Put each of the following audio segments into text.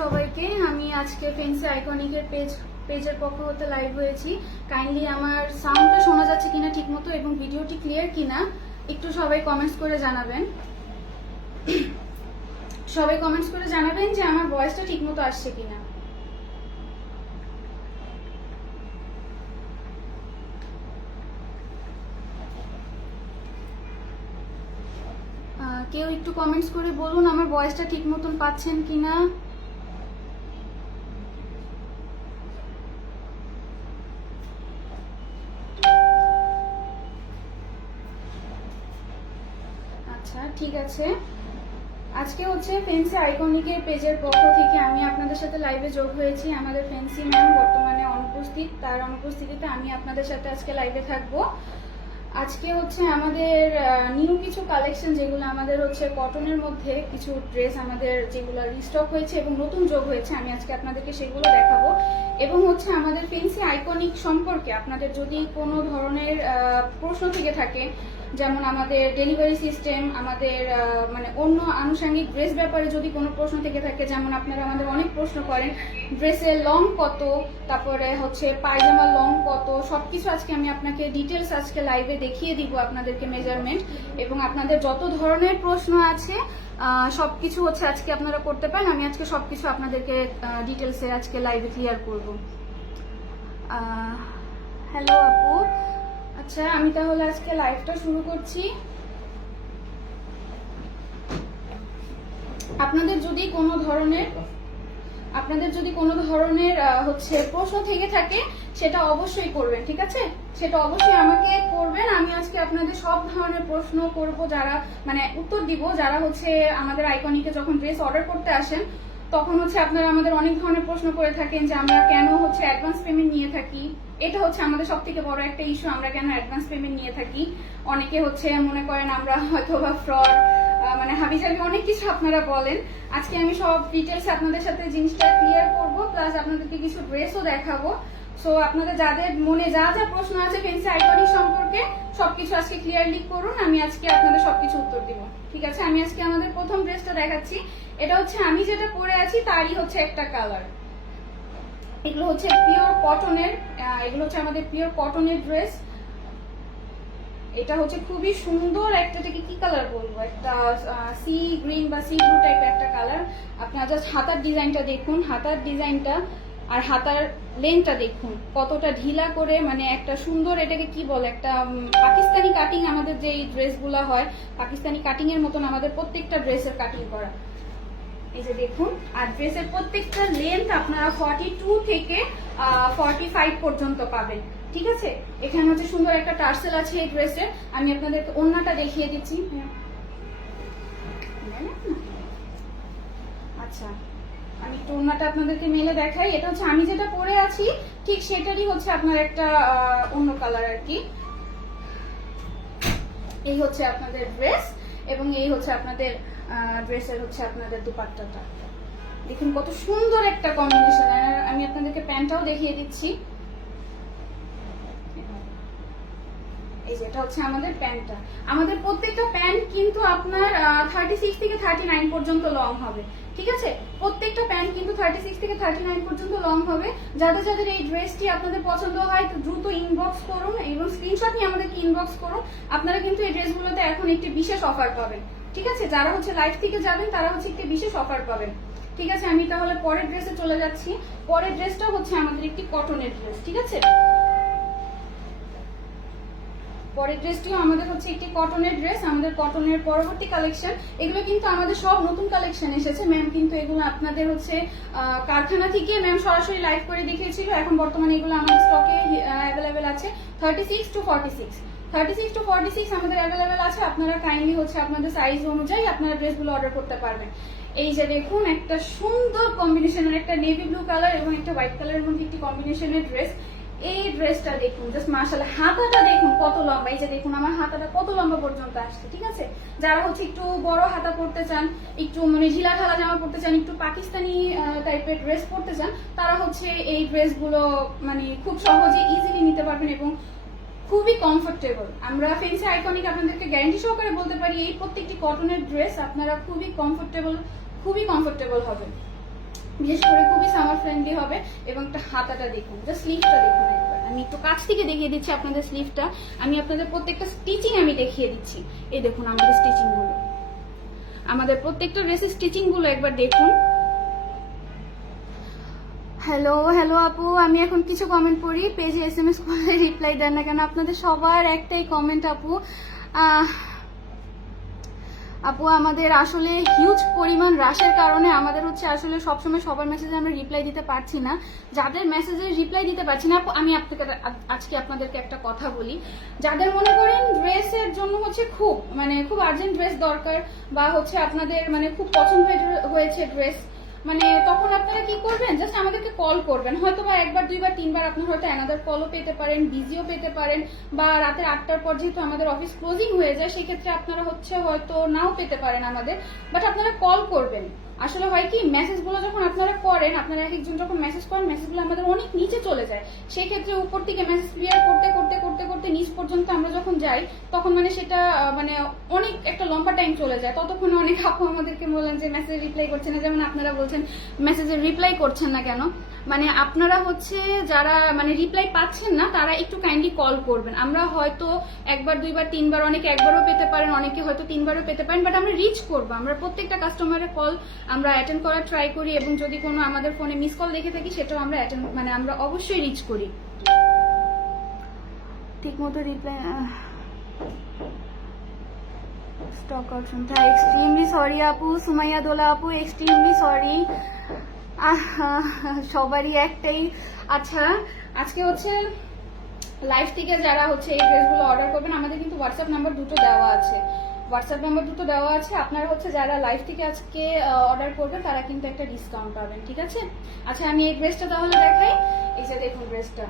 সবাইকে, আমি আজকে ফেন্সি আইকনিকের পেজ পেজের পক্ষ হতে লাইভ হয়েছি। কাইন্ডলি আমার সাউন্ডটা শোনা যাচ্ছে কিনা ঠিকমতো এবং ভিডিওটি ক্লিয়ার কিনা, একটু সবাই কমেন্টস করে জানাবেন। সবাই কমেন্টস করে জানাবেন যে আমার ভয়েসটা ঠিকমতো আসছে কিনা। কেউ একটু কমেন্টস করে বলুন, আমার ভয়েসটা ঠিক মতন পাচ্ছেন কিনা? ঠিক আছে। আজকে হচ্ছে ফেন্সি আইকনিকের পেজের পক্ষ থেকে আমি আপনাদের সাথে লাইভে যোগ হয়েছি। আমাদের ফেন্সি ম্যাম বর্তমানে অনুপস্থিত। তার অনুপস্থিতিতে আমি আপনাদের সাথে আজকে লাইভে থাকব। আজকে হচ্ছে আমাদের নিউ কিছু কালেকশন যেগুলো আমাদের হচ্ছে কটনের মধ্যে, কিছু ড্রেস আমাদের যেগুলো রিস্টক হয়েছে এবং নতুন যোগ হয়েছে, আমি আজকে আপনাদেরকে সেগুলো দেখাবো। এবং হচ্ছে আমাদের ফেন্সি আইকনিক সম্পর্কে আপনাদের যদি কোনো ধরনের প্রশ্ন থেকে থাকে যেমন আমাদের ডেলিভারি সিস্টেম আমাদের মানে অন্য আনুষঙ্গিক ড্রেস ব্যাপারে যদি কোনো প্রশ্ন থেকে থাকে যেমন আপনারা আমাদের অনেক প্রশ্ন করেন ড্রেসের লং কত তারপরে হচ্ছে পায়জামার লং কত সব কিছু আজকে আমি আপনাকে ডিটেলস আজকে লাইভে দেখিয়ে দিব আপনাদেরকে মেজারমেন্ট এবং আপনাদের যত ধরনের প্রশ্ন আছে আহ, সবকিছু হচ্ছে আজকে আপনারা করতে পারেন। আমি আজকে সবকিছু আপনাদেরকে ডিটেলসে আজকে লাইভে ক্লিয়ার করব। হ্যালো আপু। আচ্ছা আমি তাহলে আজকে লাইভটা শুরু করছি। আপনাদের যদি কোনো ধরনের আপনাদের যদি কোনো ধরনের হচ্ছে প্রশ্ন থেকে থাকে, সেটা অবশ্যই করবেন, ঠিক আছে? সেটা অবশ্যই আমাকে করবেন। আমি আজকে আপনাদের সব ধরনের প্রশ্ন করব যারা মানে উত্তর দিব যারা হচ্ছে আমাদের আইকনিকে যখন ড্রেস অর্ডার করতে আসেন তখন হচ্ছে আপনারা আমাদের অনেক ধরনের প্রশ্ন করে থাকেন যে আমরা কেন হচ্ছে অ্যাডভান্স পেমেন্ট নিয়ে থাকি। এটা হচ্ছে আমাদের সব থেকে বড় একটা ইস্যু আমরা কেন অ্যাডভান্স পেমেন্ট নিয়ে থাকি। অনেকে হচ্ছে মনে করেন আমরা হয়তো বা ফ্রড মানে হাবিজাবি অনেক কিছু আপনারা বলেন। আজকে আমি সব ডিটেলস আপনাদের সাথে জিনিসটা ক্লিয়ার করব প্লাস আপনাদেরকে কিছু ড্রেসও দেখাবো। সো আপনাদের যাদের মনে যা যা প্রশ্ন আছে ফেন্সি আইকনিক সম্পর্কে সবকিছু আজকে ক্লিয়ারলি করুন, আমি আজকে আপনাদের সবকিছু উত্তর দিব। ঠিক আছে? আমি আজকে আমাদের প্রথম ড্রেসটা দেখাচ্ছি। এটা হচ্ছে আমি যেটা পরে আছি, তারই হচ্ছে একটা কালার এগুলো হচ্ছে পিওর কটনের এগুলো হচ্ছে আমাদের পিওর কটনের ড্রেস এটা হচ্ছে খুবই সুন্দর একটা এটাকে কি কালার বলব? একটা সি গ্রিন বা সি ব্লু টাইপের একটা কালার আপনারা জাস্ট হাতার ডিজাইনটা দেখুন, হাতার ডিজাইনটা আর হাতার লেনটা দেখুন, কতটা ঢিলা করে মানে একটা সুন্দর এটাকে কি বলে, একটা পাকিস্তানি কাটিং আমাদের যে ড্রেসগুলো হয়, পাকিস্তানি কাটিং এর মতন আমাদের প্রত্যেকটা ড্রেসের কাটিং করা। এই যে দেখুন আর ড্রেসের প্রত্যেকটা লেন্থ আপনারা ফর্টি টু থেকে ফর্টি ফাইভ পর্যন্ত পাবেন। ঠিক আছে? এখানে হচ্ছে সুন্দর একটা টার্সেল আছে এই ড্রেসের আমি আপনাদের ওড়নাটা দেখিয়ে দিচ্ছি। আচ্ছা। আমি একটু ওড়নাটা আপনাদেরকে মেলে দেখাই। এটা হচ্ছে আমি যেটা পরে আছি, ঠিক সেটারই হচ্ছে আপনার একটা অন্য কালার আর কি। এই হচ্ছে আপনাদের ড্রেস এবং এই হচ্ছে আপনাদের ড্রেসের হচ্ছে আপনাদের দুপাট্টাটা। দেখুন, কত সুন্দর একটা কম্বিনেশন আমি আপনাদেরকে প্যান্টটাও দেখিয়ে দিচ্ছি। এই যে, এটা হচ্ছে আমাদের প্যান্টটা। আমাদের প্রত্যেকটা প্যান্ট কিন্তু আপনার থার্টি সিক্স থেকে থার্টি নাইন পর্যন্ত লং হবে। ঠিক আছে? প্রত্যেকটা প্যান্ট কিন্তু থার্টি সিক্স থেকে থার্টি নাইন পর্যন্ত লং হবে। যাদের যাদের এই ড্রেসটি আপনাদের পছন্দ হয়, তো দ্রুত ইনবক্স করুন এবং স্ক্রিনশট নিয়ে আমাদেরকে ইনবক্স করুন। আপনারা কিন্তু এই ড্রেসগুলোতে এখন একটি বিশেষ অফার পাবেন। ঠিক আছে? যারা হচ্ছে লাইভ থেকে যাবেন, তারা হচ্ছে একটি বিশেষ অফার পাবেন। ঠিক আছে? আমি তাহলে পরের ড্রেসে চলে যাচ্ছি। পরের ড্রেসটা হচ্ছে আমাদের একটি কটনের ড্রেস ঠিক আছে? পরের ড্রেসটিও আমাদের হচ্ছে একটি কটনের ড্রেস আমাদের কটনের পরবর্তী কালেকশন এগুলো কিন্তু আমাদের সব নতুন কালেকশন এসেছে। ম্যাম কিন্তু এগুলো আপনাদের হচ্ছে কারখানা থেকে ম্যাম সরাসরি লাইভ করে দেখিয়েছিল। এখন বর্তমানে এগুলো আমাদের স্টকে অ্যাভেলেবেল আছে। Thirty six two forty six thirty six two forty six আমাদের অ্যাভেলেবেল আছে। আপনারা কাইন্ডলি হচ্ছে আপনাদের সাইজ অনুযায়ী আপনারা ড্রেসগুলো অর্ডার করতে পারবেন। এই যে দেখুন, একটা সুন্দর একটা নেভি ব্লু কালার এবং একটা হোয়াইট কালারের মধ্যে একটি ড্রেস এই ড্রেসটা দেখুন জাস্ট মার্শাল হাতাটা দেখুন কত লম্বা। এই যে দেখুন, আমার হাতাটা কত লম্বা পর্যন্ত আসছে, ঠিক আছে? যারা হচ্ছে একটু বড় হাতা পরতে চান, একটু মানে ঢালা জামা পরতে চান, একটু পাকিস্তানি টাইপের ড্রেস পরতে চান, তারা হচ্ছে এই ড্রেসগুলো মানে খুব সহজে ইজিলি নিতে পারবেন এবং খুবই কমফোর্টেবল আমরা ফেন্সি আইকনিক আপনাদেরকে গ্যারান্টি সহকারে বলতে পারি, এই প্রত্যেকটি কটনের ড্রেস আপনারা খুবই কমফোর্টেবল খুবই কমফোর্টেবল হবে। বিশেষ করে খুবই সামার ফ্রেন্ডলি হবে এবং একটা হাতাটা দেখুন জাস্ট স্লিভটা দেখুন একবার। আমি একটু কাছ থেকে দেখিয়ে দিচ্ছি আপনাদের স্লিভটা আমি আপনাদের প্রত্যেকটা স্টিচিং আমি দেখিয়ে দিচ্ছি। এই দেখুন আমাদের স্টিচিংগুলো আমাদের প্রত্যেকটা ড্রেসের স্টিচিংগুলো একবার দেখুন। হ্যালো হ্যালো আপু। আমি এখন কিছু কমেন্ট পড়ি। পেজে এস এম এস করে রিপ্লাই দেন না কেন? আপনাদের সবার একটাই কমেন্ট আপু। আপু, আমাদের আসলে হিউজ পরিমাণ হ্রাসের কারণে আমাদের হচ্ছে আসলে সবসময় সবার মেসেজে আমরা রিপ্লাই দিতে পারছি না। যাদের মেসেজে রিপ্লাই দিতে পারছি না, আপু, আমি আপনাকে আজকে আপনাদেরকে একটা কথা বলি। যাদের মনে করেন ড্রেসের জন্য হচ্ছে খুব মানে খুব আর্জেন্ট ড্রেস দরকার বা হচ্ছে আপনাদের মানে খুব পছন্দ হয়ে- হয়েছে ড্রেস মানে তখন আপনারা কি করবেন? জাস্ট আমাদেরকে কল করবেন। হয়তো বা একবার, দুইবার, তিনবার আপনার হয়তো অ্যানাদার কলও পেতে পারেন বিজিও পেতে পারেন বা রাতের আটটার পর যেহেতু আমাদের অফিস ক্লোজিং হয়ে যায়, সেক্ষেত্রে আপনারা হচ্ছে হয়তো নাও পেতে পারেন আমাদের। বাট আপনারা কল করবেন। আসলে হয় কি মেসেজগুলো যখন আপনারা করেন, আপনারা এক একজন যখন মেসেজ করেন মেসেজগুলো আমাদের অনেক নিচে চলে যায়। সেই ক্ষেত্রে উপর থেকে মেসেজ ক্লিয়ার করতে করতে করতে করতে নিচ পর্যন্ত আমরা যখন যাই, তখন মানে সেটা মানে অনেক একটা লম্বা টাইম চলে যায়। ততক্ষণে অনেক আপু আমাদেরকে বললেন যে মেসেজ রিপ্লাই করছে না। যেমন আপনারা বলছেন মেসেজের রিপ্লাই করছেন না কেন? মানে আপনারা হচ্ছে যারা মানে রিপ্লাই পাচ্ছেন না, তারা একটু কাইন্ডলি কল করবেন। আমরা হয়তো একবার, দুইবার, তিনবার, অনেকে একবারও পেতে পারেন, অনেকে হয়তো তিনবারও পেতে পারেন বাট আমরা রিচ করব। আমরা প্রত্যেকটা কাস্টমারের কল আমরা অ্যাটেন্ড করার ট্রাই করি এবং যদি কোনো আমাদের ফোনে মিস কল দেখে থাকি, সেটাও আমরা অ্যাটেন্ড মানে আমরা অবশ্যই রিচ করি। ঠিক মতো রিপ্লাই স্টক অপশন হ্যাঁ এক্সট্রিমলি সরি আপু, সুমাইয়া দোলা আপু এক্সট্রিমলি সরি সবারই একটাই। আচ্ছা আজকে হচ্ছে লাইভ থেকে যারা হচ্ছে এই ড্রেসগুলো অর্ডার করবেন, আমাদের কিন্তু হোয়াটসঅ্যাপ নাম্বার দুটো দেওয়া আছে। হোয়াটসঅ্যাপ নাম্বার দুটো দেওয়া আছে। আপনারা হচ্ছে যারা লাইভ থেকে আজকে অর্ডার করবেন, তারা কিন্তু একটা ডিসকাউন্ট পাবেন, ঠিক আছে? আচ্ছা আমি এই ড্রেসটা তাহলে দেখাই। এই যে দেখুন ড্রেসটা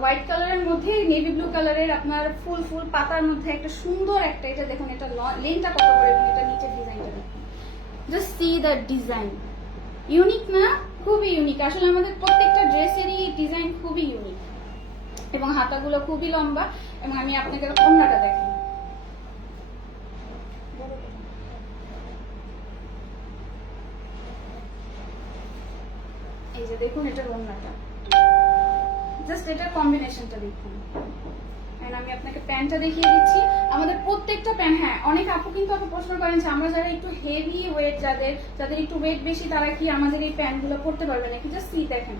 হোয়াইট কালারের মধ্যে নেভি ব্লু কালারের আপনার ফুল ফুল পাতার মধ্যে একটা সুন্দর একটা এটা দেখুন, এটা লেনটা কত করে, এটা নিচের ডিজাইনটা দেখুন। Just see the design unique না, খুবই ইউনিক আসলে আমাদের প্রত্যেকটা ড্রেসেরই ডিজাইন খুবই ইউনিক এবং হাতাগুলো খুবই লম্বা, এবং আমি আপনাকে অন্যটা দেখি এই যে দেখুন এটার অন্যটা জাস্ট এটার কম্বিনেশনটা দেখুন। And আমি আপনাকে প্যান্টটা দেখিয়ে দিচ্ছি। আমাদের প্রত্যেকটা প্যান্ট হ্যাঁ অনেক আপু কিন্তু প্রশ্ন করেন আমরা যারা একটু হেভি ওয়েট যাদের যাদের একটু ওয়েট বেশি, তারা কি আমাদের এই প্যান্টগুলো পরতে পারবে নাকি? দেখেন।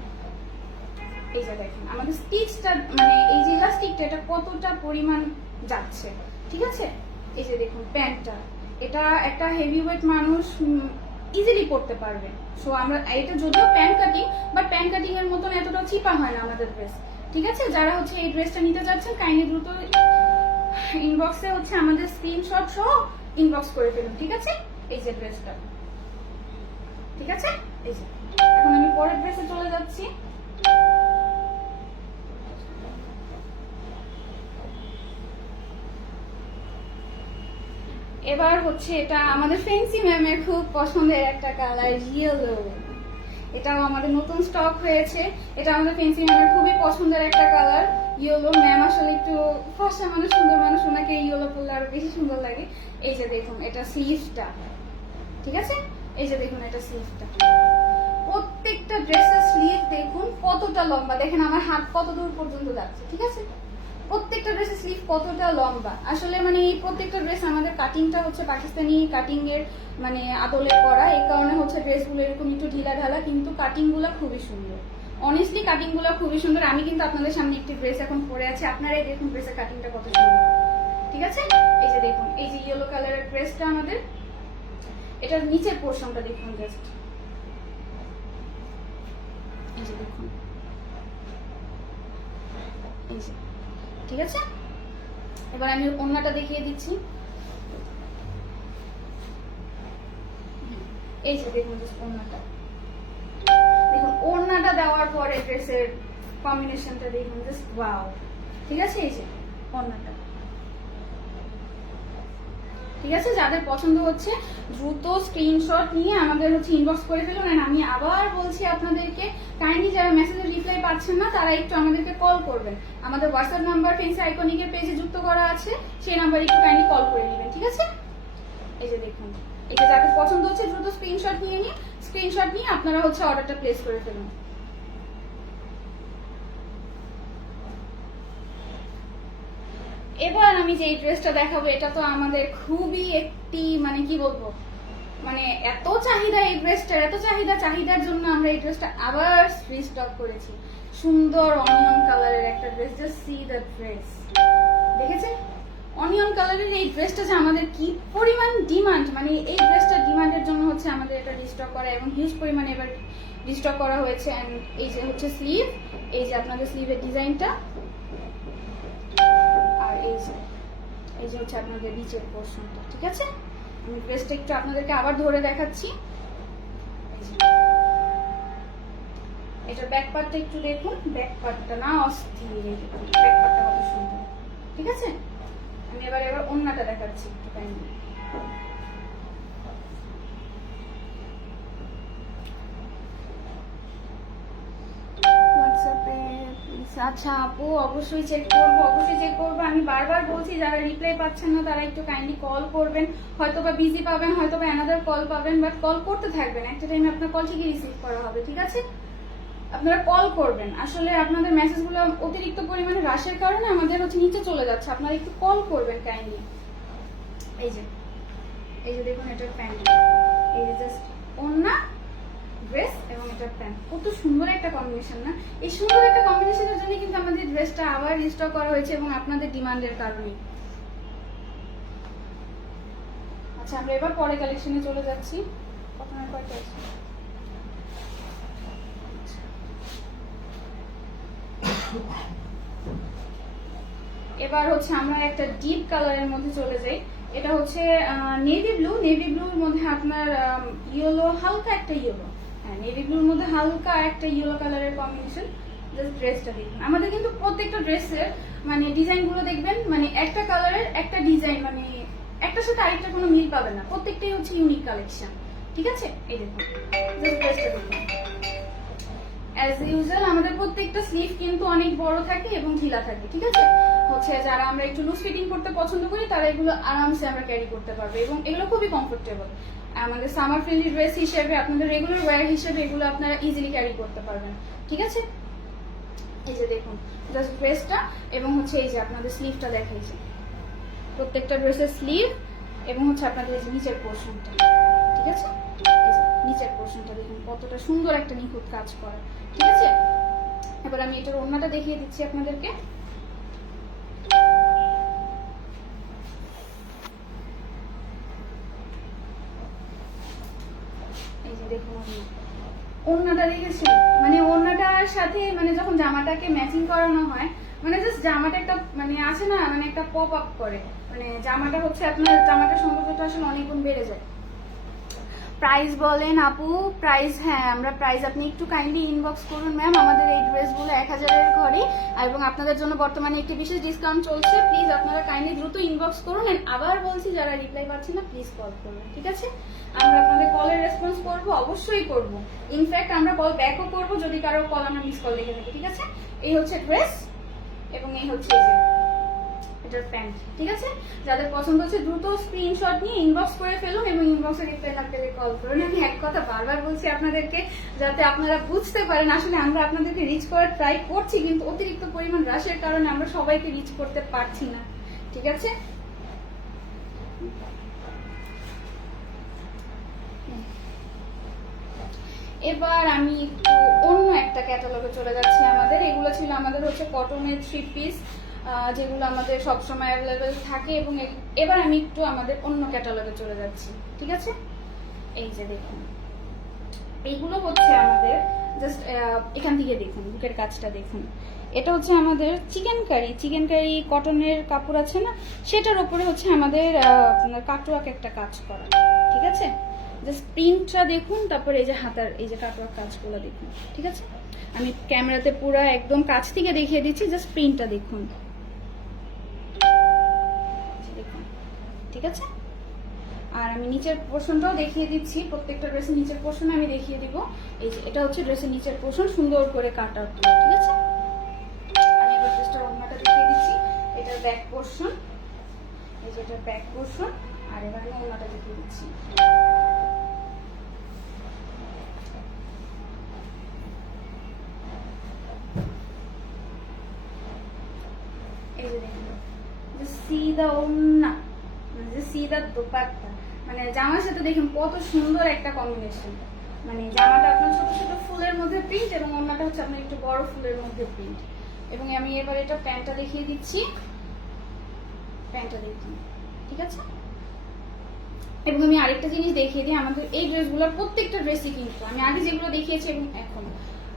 দেখেন, আমাদের মানে এই যে এটা কতটা পরিমাণ যাচ্ছে, ঠিক আছে? এই যে দেখুন প্যান্টটা এটা একটা হেভি ওয়েট মানুষ ইজিলি পরতে পারবে। সো আমরা, এটা যদিও pant cutting but pant cutting এর মতন এতটা চিপা হয় না আমাদের ড্রেস ঠিক আছে? যারা হচ্ছে এই ড্রেসটা নিতে যাচ্ছেন কাইন্ডলি দ্রুত ইনবক্সে হচ্ছে আমাদের স্ক্রিনশট সহ ইনবক্স করে ফেলুন, ঠিক আছে? এই যে ড্রেসটা ঠিক আছে? এই যে। এখন আমি পরের ড্রেসে চলে যাচ্ছি। এবার হচ্ছে এটা আমাদের ফেন্সি ম্যামের খুব পছন্দের একটা কালার ইয়েলো এটাও আমাদের নতুন স্টক হয়েছে। এটা আমাদের ফেন্সি ম্যামের খুবই পছন্দের একটা কালার ইয়েলো ম্যাম আসলে একটু ফর্সা মানুষ, সুন্দর মানুষ, ওনাকে ইয়েলো পরলে আরও বেশি সুন্দর লাগে। এই যে দেখুন, এটা স্লিভসটা ঠিক আছে? এই যে দেখুন, এটা স্লিভসটা প্রত্যেকটা ড্রেসের স্লিভ দেখুন কতটা লম্বা। দেখেন আমার হাত কত দূর পর্যন্ত যাচ্ছে, ঠিক আছে? প্রত্যেকটা ড্রেসের স্লিভ কতটা লম্বা? আসলে মানে এই প্রত্যেকটা ড্রেস আমাদের কাটিংটা হচ্ছে পাকিস্তানি কাটিং এর মানে আদলে করা। এই কারণে হচ্ছে ড্রেসগুলো এরকম একটু ঢিলা ঢালা কিন্তু কাটিংগুলো খুবই সুন্দর। অনেস্টলি কাটিংগুলো খুবই সুন্দর। আমি কিন্তু আপনাদের সামনে একটি ড্রেস এখন পরে আছি। আপনারাই দেখুন ড্রেসের কাটিংটা কত সুন্দর। ঠিক আছে? এই যে দেখুন, এই যে ইয়েলো কালারের ড্রেসটা আমাদের। এটার নিচের পোর্শনটা দেখুন জাস্ট এই যে দেখুন। এই যে। ঠিক আছে? এবার আমি ওড়নাটা দেখিয়ে দিচ্ছি। এই যে দেখুন ওড়নাটা। দেখুন, ওড়নাটা দেওয়ার পরে ড্রেসের কম্বিনেশনটা দেখুন জাস্ট ওয়াও ঠিক আছে, এই যে, ওড়নাটা। ঠিক আছে? যাদের পছন্দ হচ্ছে, দ্রুত স্ক্রিনশট নিয়ে আমাদের হচ্ছে ইনবক্স করে ফেলুন আর আমি আবার বলছি আপনাদেরকে কাইন্ডলি যারা মেসেজের রিপ্লাই পাচ্ছেন না, তারা একটু আমাদেরকে কল করবেন। আমাদের হোয়াটসঅ্যাপ নাম্বার ফেন্স আইকনিকের পেজে যুক্ত করা আছে, সেই নাম্বারে একটু কাইন্ডলি কল করে নেবেন, ঠিক আছে? এই যে দেখুন এটা যাদের পছন্দ হচ্ছে, দ্রুত স্ক্রিনশট নিয়ে নিয়ে স্ক্রিনশট নিয়ে আপনারা হচ্ছে অর্ডারটা প্লেস করে ফেলুন। এবার আমি যে ড্রেসটা দেখাবো, এটা তো আমাদের খুবই একটি মানে কি বলব মানে এত চাহিদা এই ড্রেসটার এত চাহিদা চাহিদার জন্য আমরা এই ড্রেসটা আবার রিস্টক করেছি। সুন্দর অনিয়ন কালারের একটা dress just see the dress দেখেছেন? অনিয়ন কালারের এই ড্রেসটা যে আমাদের কি পরিমাণ ডিমান্ড মানে এই ড্রেসটার ডিমান্ডের জন্য হচ্ছে আমাদের এটা রিস্টক করা এবং হিউজ পরিমাণে এবার রিস্টক করা হয়েছে। অ্যান্ড এই যে হচ্ছে স্লিভ এই যে আপনাদের স্লিভের ডিজাইনটা এই যে এই যে হচ্ছে আপনাদের নিচের পোর্শনটা ঠিক আছে? আমি ড্রেসটা একটু আপনাদেরকে আবার ধরে দেখাচ্ছি। এটা। ব্যাক পার্টটা একটু দেখুন। ব্যাক পার্টটা না অস্থির ব্যাক পার্টটা কত সুন্দর। ঠিক আছে? আমি এবার এবার অন্যটা দেখাচ্ছি একটু কাইন্ডলি হোয়াটসঅ্যাপে আচ্ছা আপু, অবশ্যই চেক করব, অবশ্যই চেক করব। আমি বারবার বলছি, যারা রিপ্লাই পাচ্ছেন না, তারা একটু কাইন্ডলি কল করবেন। হয়তো বা বিজি পাবেন হয়তো বা অ্যানাদার কল পাবেন বাট কল করতে থাকবেন। একটা টাইমে আপনার কল ঠিকই রিসিভ করা হবে, ঠিক আছে? আপনারা কল করবেন। আসলে আপনাদের মেসেজগুলো অতিরিক্ত পরিমাণে হ্রাসের কারণে আমাদের হচ্ছে নিচে চলে যাচ্ছে। আপনারা একটু কল করবেন কাইন্ডলি এই যে এই যে দেখুন এটা প্যান্ট এই যে জাস্ট ওন্না ড্রেস এবং এটার প্যান্ট কত সুন্দর একটা কম্বিনেশন না? এই সুন্দর একটা কম্বিনেশনের জন্য কিন্তু আমাদের ড্রেসটা আবার রিস্টক করা হয়েছে এবং আপনাদের ডিমান্ডের কারণে। আচ্ছা আমরা এবার পরে কালেকশনে চলে যাচ্ছি। আপনার কয়টা আছে। এবার হচ্ছে আমরা একটা ডিপ কালারের মধ্যে চলে যাই। এটা হচ্ছে নেভি ব্লু নেভি ব্লুর মধ্যে আপনার ইয়েলো হালকা একটা ইয়েলো নেভি ব্লুর মধ্যে হালকা একটা ইয়েলো কালারের কম্বিনেশন জাস্ট ড্রেসটা আমাদের কিন্তু প্রত্যেকটা ড্রেসের মানে দেখবেন মানে একটা কালারের একটা ডিজাইন মানে একটার সাথে আরেকটা কোনো মিল না। প্রত্যেকটাই হচ্ছে ইউনিক কালেকশন ঠিক আছে? এই দেখুন জাস্ট ড্রেসটা অ্যাজ ইউজুয়াল আমাদের প্রত্যেকটা স্লিভ কিন্তু অনেক বড় থাকে এবং ঢিলা থাকে, ঠিক আছে? হচ্ছে যারা আমরা একটু লুজ ফিটিং করতে পছন্দ করি, তারা এগুলো আরামসে আমরা ক্যারি করতে পারব এবং এগুলো খুবই কমফোর্টেবল আমাদের সামার ফ্রেন্ডলি ড্রেস হিসেবে, আপনাদের রেগুলার ওয়্যার হিসেবে এগুলো আপনারা ইজিলি ক্যারি করতে পারবেন। ঠিক আছে? এই যে দেখুন জাস্ট ড্রেসটা এবং হচ্ছে এই যে আপনাদের স্লিভটা দেখাইছে। প্রত্যেকটা ড্রেসের স্লিভ এবং হচ্ছে আপনাদের এই যে নিচের পোর্শনটা ঠিক আছে? নিচের পোর্শনটা দেখুন, কতটা সুন্দর একটা নিখুঁত কাজ করা। ঠিক আছে? এবার আমি এটার ওড়নাটা দেখিয়ে দিচ্ছি আপনাদেরকে এই যে দেখুন ওড়না। ওড়নাটা দেখেছি? মানে ওড়নাটার সাথে মানে যখন জামাটাকে ম্যাচিং করানো হয় মানে জাস্ট জামাটা একটা মানে আছে না মানে একটা পপ আপ করে। মানে জামাটা হচ্ছে আপনার জামাটার সৌন্দর্যটা আসলে অনেক গুণ বেড়ে যায়। প্রাইস বলেন আপু প্রাইস হ্যাঁ আমরা প্রাইস আপনি একটু কাইন্ডলি ইনবক্স করুন ম্যাম আমাদের এই ড্রেসগুলো এক হাজারের ঘরে। এবং আপনাদের জন্য বর্তমানে একটি বিশেষ ডিসকাউন্ট চলছে প্লিজ আপনারা কাইন্ডলি দ্রুত ইনবক্স করুন। আবার বলছি, যারা রিপ্লাই পাচ্ছি না প্লিজ কল করুন, ঠিক আছে? আমরা আপনাদের কলের রেসপন্স করব, অবশ্যই করব। ইনফ্যাক্ট আমরা কল ব্যাকও করব, যদি কারও কল আমরা মিস কল দেখে থাকি, ঠিক আছে? এই হচ্ছে ড্রেস এবং এই হচ্ছে যে প্যান্ট ঠিক আছে? যাদের পছন্দ হচ্ছে, দ্রুত স্ক্রিনশট নিয়ে ইনবক্স করে ফেলুন এবং ইনবক্সে রিপ্লাই না পেলে কল করুন আমি এক কথা বারবার বলছি আপনাদেরকে, যাতে আপনারা বুঝতে পারেন, আসলে আমরা আপনাদেরকে রিচ করার ট্রাই করছি, কিন্তু অতিরিক্ত পরিমাণ হ্রাসের কারণে আমরা সবাইকে রিচ করতে পারছি না, ঠিক আছে? এবার আমি একটু অন্য একটা ক্যাটালগে চলে যাচ্ছি আমাদের। এগুলো ছিল আমাদের হচ্ছে কটনের থ্রি পিস যেগুলো আমাদের সবসময় অ্যাভেলেবেল থাকে এবং এবার আমি একটু আমাদের অন্য ক্যাটালগে চলে যাচ্ছি, ঠিক আছে? এই যে দেখুন। এইগুলো হচ্ছে আমাদের জাস্ট এখান থেকে দেখুন, বুকের কাজটা দেখুন। এটা হচ্ছে আমাদের চিকেন কারি চিকেন কারি কটনের কাপড় আছে না? সেটার উপরে হচ্ছে আমাদের কাটওয়ার্ক একটা কাজ করা, ঠিক আছে? জাস্ট প্রিন্টটা দেখুন, তারপরে এই যে হাতার, এই যে কাটওয়ার্ক কাজগুলো দেখুন, ঠিক আছে? আমি ক্যামেরাতে পুরো একদম কাছ থেকে দেখিয়ে দিচ্ছি জাস্ট প্রিন্টটা দেখুন। ঠিক আছে? আর আমি নিচের পোর্শনটাও দেখিয়ে দিচ্ছি, প্রত্যেকটা ড্রেসের নিচের পোর্শন আমি দেখিয়ে দিব। এই যে, এটা হচ্ছে ড্রেসের নিচের পোর্শন, সুন্দর করে কাট আউট ঠিক আছে? আমি ড্রেসটার ওড়নাটা দেখিয়ে দিচ্ছি এটা ব্যাক পোর্শন এই যে এটা ব্যাক পোর্শন আর এবার আমি ওনাটা দেখিয়ে দিচ্ছি। এই যে দেখুন ওন্না দোপাট্টা। মানে জামার সাথে দেখুন কত সুন্দর একটা কম্বিনেশন মানে জামাটা আপনার ছোট ছোট ফুলের মধ্যে প্রিন্ট এবং অন্যটা হচ্ছে আপনার একটু বড় ফুলের মধ্যে প্রিন্ট এবং আমি এবার এটা প্যান্টটা দেখিয়ে দিচ্ছি। প্যান্টটা দেখুন, ঠিক আছে? এবং আমি আরেকটা জিনিস দেখিয়ে দিই, আমাদের এই ড্রেসগুলোর প্রত্যেকটা ড্রেসই কিন্তু, আমি আগে যেগুলো দেখিয়েছি এবং এখন।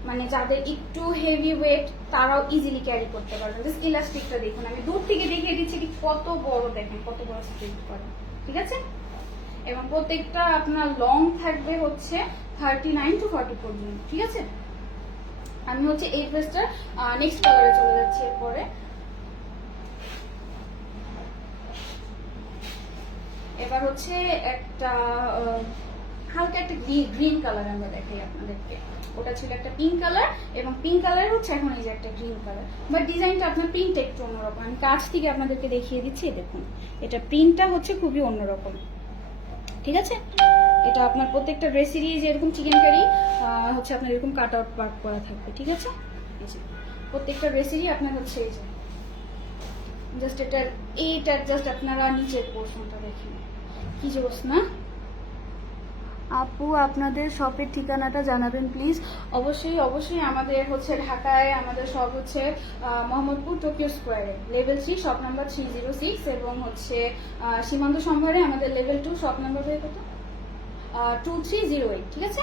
মানে যাদের একটু হেভি ওয়েট তারাও ইজিলি ক্যারি করতে পারবে। জাস্ট ইলাস্টিকটা দেখুন, আমি দূর থেকে দেখিয়ে দিচ্ছি কত বড় দেখেন, কত বড় স্প্রিন্ট করে। ঠিক আছে? এবং প্রত্যেকটা আপনার লং থাকবে হচ্ছে থার্টি নাইন টু ফর্টি পর্যন্ত, ঠিক আছে? আমি হচ্ছে এই ড্রেসটার নেক্সট কালারে চলে যাচ্ছি এরপরে। এবার হচ্ছে একটা হালকা একটা গ্রিন কালার আমরা দেখাই আপনাদেরকে। ওটা ছিল একটা পিঙ্ক কালার এবং পিঙ্ক কালার হচ্ছে এখন এই যে একটা গ্রিন কালার বাট ডিজাইনটা আপনার প্রিন্ট একটু অন্যরকম। আমি কাছ থেকে আপনাদেরকে দেখিয়ে দিচ্ছি দেখুন। এটা প্রিন্টটা হচ্ছে খুবই অন্যরকম। ঠিক আছে? এটা আপনার প্রত্যেকটা ড্রেসেরই যেরকম চিকেন কারি হচ্ছে আপনার এরকম কাট আউট পার্ট করা থাকবে, ঠিক আছে? যে, প্রত্যেকটা ড্রেসেরই আপনার হচ্ছে এই যে জাস্ট এটার, এইটার জাস্ট আপনারা নিচের পোর্শনটা দেখেন। কি জোস না? আপু, আপনাদের শপের ঠিকানাটা জানাবেন প্লিজ অবশ্যই অবশ্যই আমাদের হচ্ছে ঢাকায়, আমাদের সব হচ্ছে মোহাম্মদপুর টোকিও স্কোয়ারে। Level three, shop number three zero six এবং হচ্ছে সীমান্ত সম্ভারে আমাদের লেভেল টু, শপ নাম্বার হয়ে কত? টু থ্রি জিরো এইট, ঠিক আছে?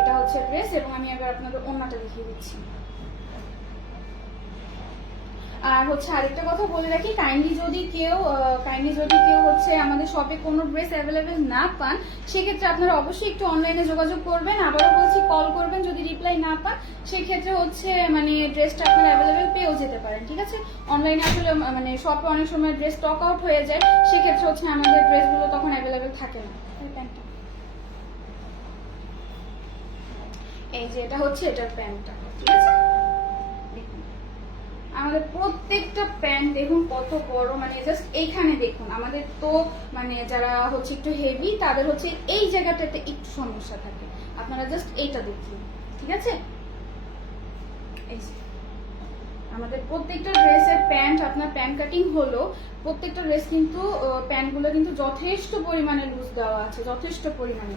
এটা হচ্ছে ড্রেস এবং আমি এবার আপনাদের অন্যটা দেখিয়ে দিচ্ছি। আর হচ্ছে আরেকটা কথা বলে রাখি কাইন্ডলি যদি কেউ কাইন্ডলি যদি কেউ হচ্ছে আমাদের শপে কোনো ড্রেস অ্যাভেলেবেল না পান, সেক্ষেত্রে আপনারা অবশ্যই একটু অনলাইনে যোগাযোগ করবেন, আবারও বলছি কল করবেন যদি রিপ্লাই না পান, সেক্ষেত্রে হচ্ছে মানে ড্রেসটা আপনারা অ্যাভেলেবেল পেয়েও যেতে পারেন, ঠিক আছে? অনলাইনে আসলে মানে শপে অনেক সময় ড্রেস স্টক আউট হয়ে যায়, সেক্ষেত্রে হচ্ছে আমাদের ড্রেসগুলো তখন অ্যাভেলেবেল থাকে না। এই প্যান্টটা এই যে এটা হচ্ছে এটার প্যান্টটা, ঠিক আছে? আমাদের প্রত্যেকটা প্যান্ট দেখুন কত বড় মানে জাস্ট এইখানে দেখুন। আমাদের তো মানে যারা হচ্ছে একটু হেভি তাদের হচ্ছে এই জায়গাটাতে একটু সমস্যা থাকে। আপনারা জাস্ট এইটা দেখুন, ঠিক আছে? আমাদের প্রত্যেকটা ড্রেসের প্যান্ট আপনার প্যান্ট কাটিং হলো, প্রত্যেকটা ড্রেস কিন্তু প্যান্টগুলো কিন্তু যথেষ্ট পরিমাণে লুজ দেওয়া আছে, যথেষ্ট পরিমাণে।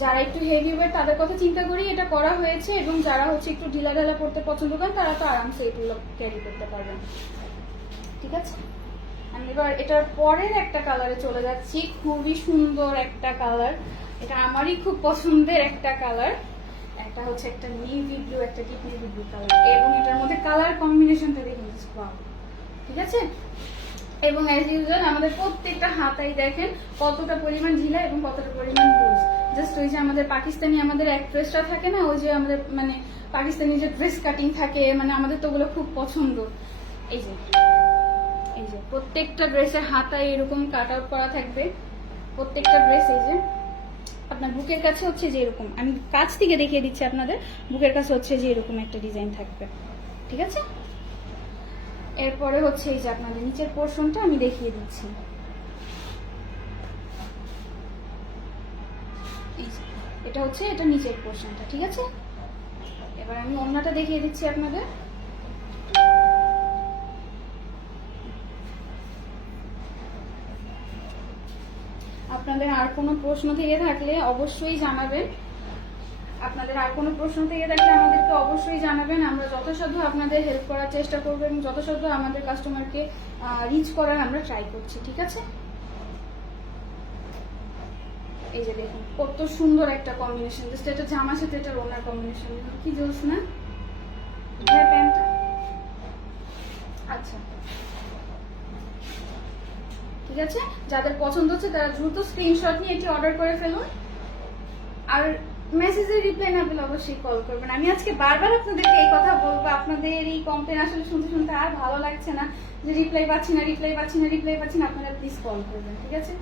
যারা একটু হেভি ওয়েট তাদের কথা চিন্তা করি এটা করা হয়েছে এবং যারা হচ্ছে একটু ঢিলা ঢালা পড়তে পছন্দ করেন, তারা তো আরামসে এগুলো ক্যারি করতে পারবেন। ঠিক আছে? আমি এবার এটার পরের একটা কালারে চলে যাচ্ছি। খুবই সুন্দর একটা কালার এটা আমারই খুব পছন্দের একটা কালার একটা হচ্ছে একটা নেভি ব্লু একটা ডিপ নেভি ব্লু কালার এবং এটার মধ্যে কালার কম্বিনেশনটা দেখুন. ঠিক আছে? এবং অ্যাজ ইউজুয়াল আমাদের প্রত্যেকটা হাতাই দেখেন কতটা পরিমাণ ঢিলা এবং কতটা পরিমাণ লুজ জাস্ট ওই যে আমাদের পাকিস্তানি আমাদের অ্যাক্ট্রেসটা থাকে না, ওই যে আমাদের মানে পাকিস্তানি যে ড্রেস কাটিং থাকে মানে আমাদের তো ওগুলো খুব পছন্দ। এই যে এই যে, প্রত্যেকটা ড্রেসের হাতায় এরকম কাট আউট করা থাকবে। প্রত্যেকটা ড্রেস এই যে। আপনার বুকের কাছে হচ্ছে যে এরকম। আমি কাছ থেকে দেখিয়ে দিচ্ছি আপনাদের, বুকের কাছে হচ্ছে যে এরকম একটা ডিজাইন থাকবে। ঠিক আছে? এরপরে হচ্ছে এই যে আপনাদের নিচের পোর্শনটা আমি দেখিয়ে দিচ্ছি। এটা হচ্ছে এটা নিচের পোর্শনটা ঠিক আছে? এবার আমি অন্যটা দেখিয়ে দিচ্ছি আপনাদের। আপনাদের আর কোনো প্রশ্ন থেকে থাকলে অবশ্যই জানাবেন। আপনাদের আর কোনো প্রশ্ন থেকে থাকলে আমাদেরকে অবশ্যই জানাবেন। আমরা যথাসাধ্য আপনাদের হেল্প করার চেষ্টা করব এবং যথাসাধ্য আমাদের কাস্টমারকে রিচ করার আমরা ট্রাই করছি, ঠিক আছে? এই যে দেখুন, কত সুন্দর একটা কম্বিনেশন জাস্ট এটা জামার সাথে এটা রোনার কম্বিনেশন কি জোস না? হ্যাঁ আচ্ছা। ঠিক আছে? যাদের পছন্দ হচ্ছে, তারা দ্রুত স্ক্রিনশট নিয়ে এটি অর্ডার করে ফেলুন। আর মেসেজের রিপ্লাই না পেলে অবশ্যই কল করবেন। আমি আজকে বারবার আপনাদেরকে এই কথা বলব। আপনাদের এই কমপ্লেন আসলে শুনতে শুনতে আর ভালো লাগছে না যে রিপ্লাই পাচ্ছি না রিপ্লাই পাচ্ছি না রিপ্লাই পাচ্ছি না, আপনারা প্লিজ কল করবেন। ঠিক আছে?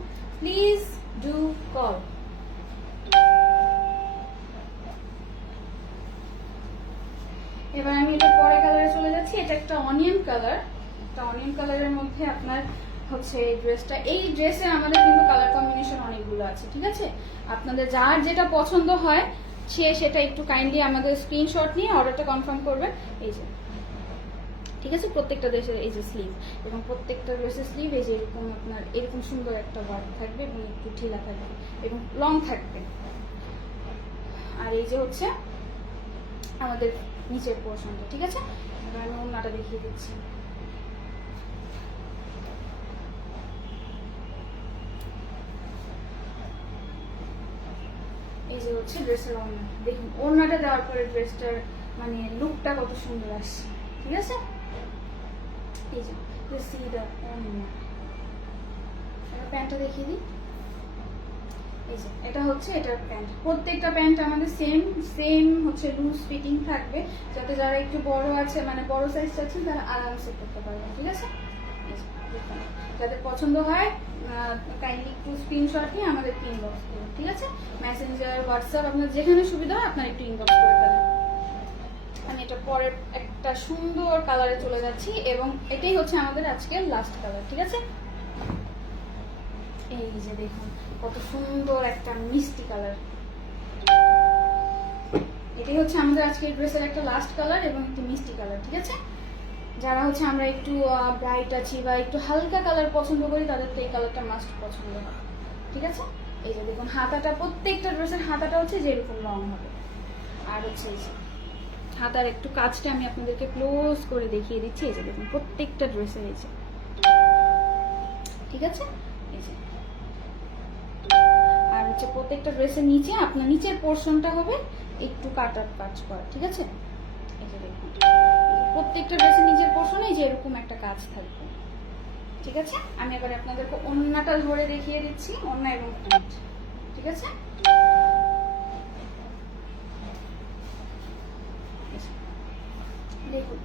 প্লিজ ডু কল এবার আমি এটা পরে কালারে চলে যাচ্ছি। এটা একটা অনিয়ন কালার একটা অনিয়ন কালারের মধ্যে আপনার হচ্ছে এই ড্রেসটা এই ড্রেসে আমাদের কিন্তু কালার কম্বিনেশন অনেকগুলো আছে, ঠিক আছে? আপনাদের যার যেটা পছন্দ হয়, সে সেটা একটু কাইন্ডলি আমাদের স্ক্রিনশট নিয়ে অর্ডারটা কনফার্ম করবেন। এই যে ঠিক আছে? প্রত্যেকটা ড্রেসের এই যে স্লিভ এবং প্রত্যেকটা ড্রেসের স্লিভ এই যে এরকম আপনার, এরকম সুন্দর একটা ওয়ার্ক থাকবে এবং একটু ঢিলা থাকবে এবং লং থাকবে। আর এই যে হচ্ছে আমাদের নিচের পোর্শনটা ঠিক আছে? এবার আমি ওড়নাটা দেখিয়ে দিচ্ছি। এই যে হচ্ছে ড্রেসের ওড়না। দেখুন, ওড়নাটা দেওয়ার পরে ড্রেসটার মানে লুকটা কত সুন্দর আসছে, ঠিক আছে? এই যে সি দা ওড়না প্যান্টটা দেখিয়ে দিই। এই যে, এটা হচ্ছে এটার প্যান্ট। প্রত্যেকটা প্যান্ট আমাদের সেম সেম হচ্ছে লুজ ফিটিং থাকবে, যাতে যারা একটু বড় আছে মানে বড় সাইজ চাচ্ছেন তারা আরামসে করতে পারবেন ঠিক আছে। যাদের পছন্দ হয় কাইন্ডলি একটু স্ক্রিনশট নিয়ে আমাদের ইনবক্স করুন, ঠিক আছে? মেসেঞ্জার হোয়াটসঅ্যাপ আপনার যেখানে সুবিধা হয়, আপনার একটু ইনবক্স করে ফেলেন। আমি এটা পরের একটা সুন্দর কালারে চলে যাচ্ছি এবং এটাই হচ্ছে আমাদের আজকের লাস্ট কালার ঠিক আছে? এই যে দেখুন, কত সুন্দর একটা মিষ্টি কালার এটাই হচ্ছে আমাদের আজকে ড্রেসের একটা লাস্ট কালার এবং একটু মিষ্টি কালার ঠিক আছে? যারা হচ্ছে আমরা একটু ব্রাইট আছি বা একটু হালকা কালার পছন্দ করি তাদের তো এই কালারটা মাস্ট পছন্দ হয়, ঠিক আছে? এই যে দেখুন, হাতাটা, প্রত্যেকটা ড্রেসের হাতাটা হচ্ছে যেরকম লং হবে। আর হচ্ছে এই যে হাতার একটু কাজটা আমি আপনাদেরকে ক্লোজ করে দেখিয়ে দিচ্ছি। এই যে দেখুন, প্রত্যেকটা ড্রেসে এই ঠিক আছে? এই যে। আর হচ্ছে প্রত্যেকটা ড্রেসের নিচে আপনার নিচের পোর্শনটা হবে একটু কাট আপ কাজ করা, ঠিক আছে? এই যে দেখুন। প্রত্যেকটা ড্রেসের নিচের পোর্শনে যে এরকম একটা কাজ থাকবে। ঠিক আছে? আমি এবার আপনাদেরকে অন্যটা ধরে দেখিয়ে দিচ্ছি, অন্য এবং ঠিক আছে?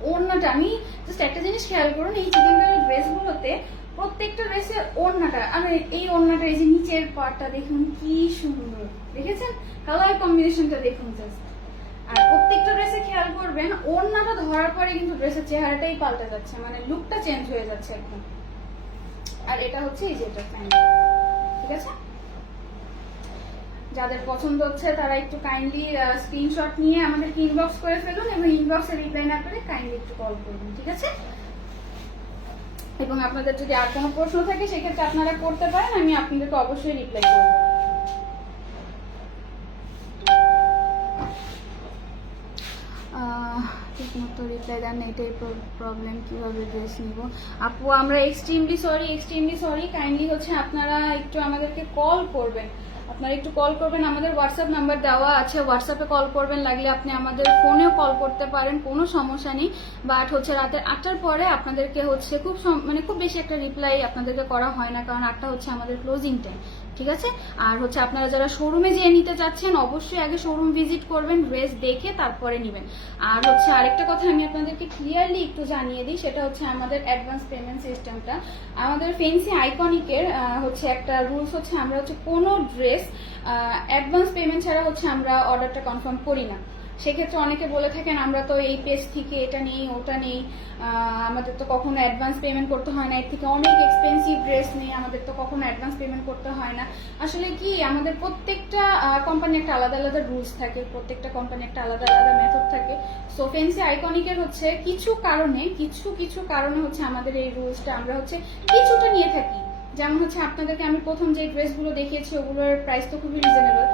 ওড়নাটা, আমি জাস্ট একটা জিনিস খেয়াল করুন, এই চিকেন ড্রেসগুলোতে প্রত্যেকটা ড্রেসের ওড়নাটা আমি এই ওড়নাটা, এই যে নিচের পার্টটা দেখুন, কি সুন্দর, দেখেছেন? কালার কম্বিনেশনটা দেখুন জাস্ট আর প্রত্যেকটা ড্রেসে খেয়াল করবেন, ওড়নাটা ধরার পরে কিন্তু ড্রেসের চেহারাটাই পাল্টে যাচ্ছে মানে লুকটা চেঞ্জ হয়ে যাচ্ছে একদম। আর এটা হচ্ছে এই যে এটা ঠিক আছে? যাদের পছন্দ হচ্ছে তারা একটু কাইন্ডলি স্ক্রিনশট নিয়ে আমাদেরকে ইনবক্স করে ফেলুন এবং ইনবক্সে রিপ্লাই না করে কাইন্ডলি একটু কল করবেন ঠিক আছে? এবং আপনাদের যদি আর কোনো প্রশ্ন থাকে, সেক্ষেত্রে আপনারা করতে পারেন, আমি আপনাদেরকে অবশ্যই রিপ্লাই করব। ঠিক মতো রিপ্লাই দেন এটাই প্রবলেম কীভাবে ড্রেস নিব? আপু, আমরা extremely sorry extremely sorry kindly হচ্ছে আপনারা একটু আমাদেরকে কল করবেন। আপনারা একটু কল করবেন, আমাদের হোয়াটসঅ্যাপ নাম্বার দেওয়া আছে। হোয়াটসঅ্যাপে কল করবেন, লাগলে আপনি আমাদের ফোনেও কল করতে পারেন, কোনো সমস্যা নেই। বাট হচ্ছে রাতের আটটার পরে আপনাদেরকে হচ্ছে খুব মানে খুব বেশি একটা রিপ্লাই আপনাদেরকে করা হয় না, কারণ আটটা হচ্ছে আমাদের ক্লোজিং টাইম ঠিক আছে? আর হচ্ছে আপনারা যারা শোরুমে যেয়ে নিতে চাচ্ছেন, অবশ্যই আগে শোরুম ভিজিট করবেন ড্রেস দেখে তারপরে নেবেন। আর হচ্ছে আরেকটা কথা আমি আপনাদেরকে ক্লিয়ারলি একটু জানিয়ে দিই, সেটা হচ্ছে আমাদের অ্যাডভান্স পেমেন্ট সিস্টেমটা আমাদের ফেন্সি আইকনিকের হচ্ছে একটা রুলস হচ্ছে আমরা হচ্ছে কোনো ড্রেস অ্যাডভান্স পেমেন্ট ছাড়া হচ্ছে আমরা অর্ডারটা কনফার্ম করি না। সেক্ষেত্রে অনেকে বলে থাকেন, আমরা তো এই পেজ থেকে এটা নেই, ওটা নেই আমাদের তো কখনো অ্যাডভান্স পেমেন্ট করতে হয় না, এর থেকে অনেক এক্সপেন্সিভ ড্রেস নেই, আমাদের তো কখনো অ্যাডভান্স পেমেন্ট করতে হয় না। আসলে কি, আমাদের প্রত্যেকটা কোম্পানি একটা আলাদা আলাদা রুলস থাকে, প্রত্যেকটা কোম্পানি একটা আলাদা আলাদা মেথড থাকে। সো ফেন্সি আইকনিকের হচ্ছে কিছু কারণে, কিছু কিছু কারণে হচ্ছে আমাদের এই রুলসটা আমরা হচ্ছে কিছুটা নিয়ে থাকি। যেমন হচ্ছে আপনাদেরকে আমি প্রথম যে ড্রেসগুলো দেখিয়েছি, ওগুলোর প্রাইস তো খুবই রিজনেবল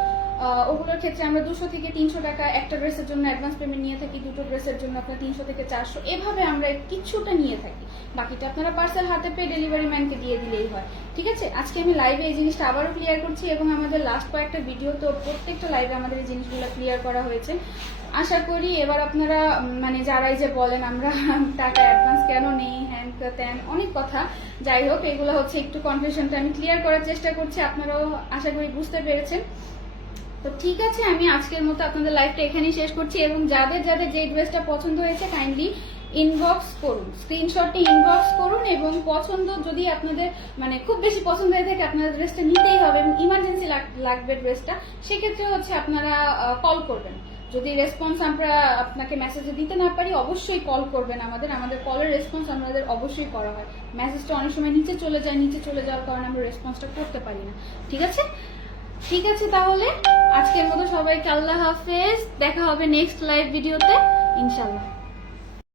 ওগুলোর ক্ষেত্রে আমরা দুশো থেকে তিনশো টাকা একটা ড্রেসের জন্য অ্যাডভান্স পেমেন্ট নিয়ে থাকি, দুটো ড্রেসের জন্য আপনার তিনশো থেকে চারশো। এভাবে আমরা কিছুটা নিয়ে থাকি। বাকিটা আপনারা পার্সেল হাতে পেয়ে ডেলিভারি ম্যানকে দিয়ে দিলেই হয়। ঠিক আছে? আজকে আমি লাইভে এই জিনিসটা আবারও ক্লিয়ার করছি এবং আমাদের লাস্ট কয়েকটা ভিডিও তো প্রত্যেকটা লাইভে আমাদের এই জিনিসগুলো ক্লিয়ার করা হয়েছে। আশা করি এবার আপনারা মানে যারাই যে বলেন আমরা, টাকা অ্যাডভান্স কেন নেই, হ্যান ত্যান, অনেক কথা। যাই হোক, এগুলো হচ্ছে একটু কনফিউশনটা আমি ক্লিয়ার করার চেষ্টা করছি। আপনারাও আশা করি বুঝতে পেরেছেন। তো ঠিক আছে, আমি আজকের মতো আপনাদের লাইফটা এখানেই শেষ করছি এবং যাদের যাদের যে ড্রেসটা পছন্দ হয়েছে কাইন্ডলি ইনবক্স করুন। স্ক্রিনশটটি ইনবক্স করুন এবং পছন্দ যদি আপনাদের মানে খুব বেশি পছন্দ হয়ে থাকে আপনাদের ড্রেসটা নিতেই হবে এবং ইমার্জেন্সি লাগবে ড্রেসটা সেক্ষেত্রে হচ্ছে আপনারা কল করবেন। যদি রেসপন্স আমরা আপনাকে মেসেজে দিতে না পারি, অবশ্যই কল করবেন আমাদের। আমাদের কলের রেসপন্স আমাদের অবশ্যই করা হয়। মেসেজটা অনেক সময় নিচে চলে যায়, নিচে চলে যাওয়ার কারণে আমরা রেসপন্সটা করতে পারি না। ঠিক আছে? ঠিক আছে তাহলে? আজকের মতো সবাইকে আল্লাহ হাফেজ। দেখা হবে নেক্সট লাইভ ভিডিওতে ইনশাল্লাহ